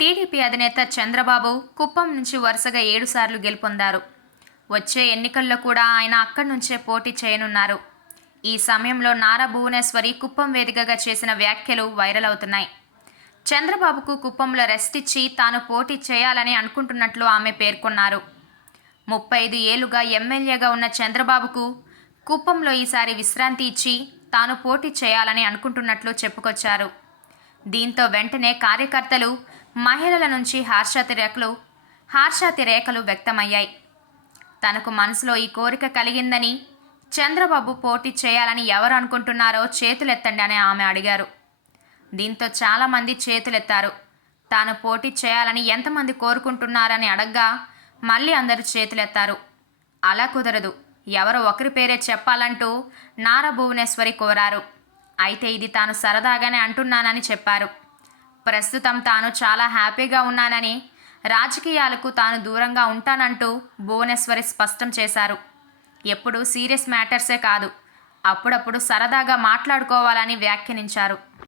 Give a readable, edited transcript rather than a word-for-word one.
TDP అధినేత చంద్రబాబు కుప్పం నుంచి వరుసగా 7 సార్లు గెలుపొందారు. వచ్చే ఎన్నికల్లో కూడా ఆయన అక్కడి నుంచే పోటీ చేయనున్నారు. ఈ సమయంలో నారా భువనేశ్వరి కుప్పం వేదికగా చేసిన వ్యాఖ్యలు వైరల్ అవుతున్నాయి. చంద్రబాబుకు కుప్పంలో రెస్ట్ ఇచ్చి తాను పోటీ చేయాలని అనుకుంటున్నట్లు ఆమె పేర్కొన్నారు. 35 ఏళ్లుగా ఎమ్మెల్యేగా ఉన్న చంద్రబాబుకు కుప్పంలో ఈసారి విశ్రాంతి ఇచ్చి తాను పోటీ చేయాలని అనుకుంటున్నట్లు చెప్పుకొచ్చారు. దీంతో వెంటనే కార్యకర్తలు, మహిళల నుంచి హర్షాతిరేకలు వ్యక్తమయ్యాయి. తనకు మనసులో ఈ కోరిక కలిగిందని, చంద్రబాబు పోటీ చేయాలని ఎవరు అనుకుంటున్నారో చేతులెత్తండి అని ఆమె అడిగారు. దీంతో చాలామంది చేతులెత్తారు. తాను పోటీ చేయాలని ఎంతమంది కోరుకుంటున్నారని అడగ్గా మళ్ళీ అందరూ చేతులెత్తారు. అలా కుదరదు, ఎవరో ఒకరి పేరే చెప్పాలంటూ నారా భువనేశ్వరి కోరారు. అయితే ఇది తాను సరదాగానే అంటున్నానని చెప్పారు. ప్రస్తుతం తాను చాలా హ్యాపీగా ఉన్నానని, రాజకీయాలకు తాను దూరంగా ఉంటానంటూ భువనేశ్వరి స్పష్టం చేశారు. ఎప్పుడూ సీరియస్ మ్యాటర్సే కాదు, అప్పుడప్పుడు సరదాగా మాట్లాడుకోవాలని వ్యాఖ్యానించారు.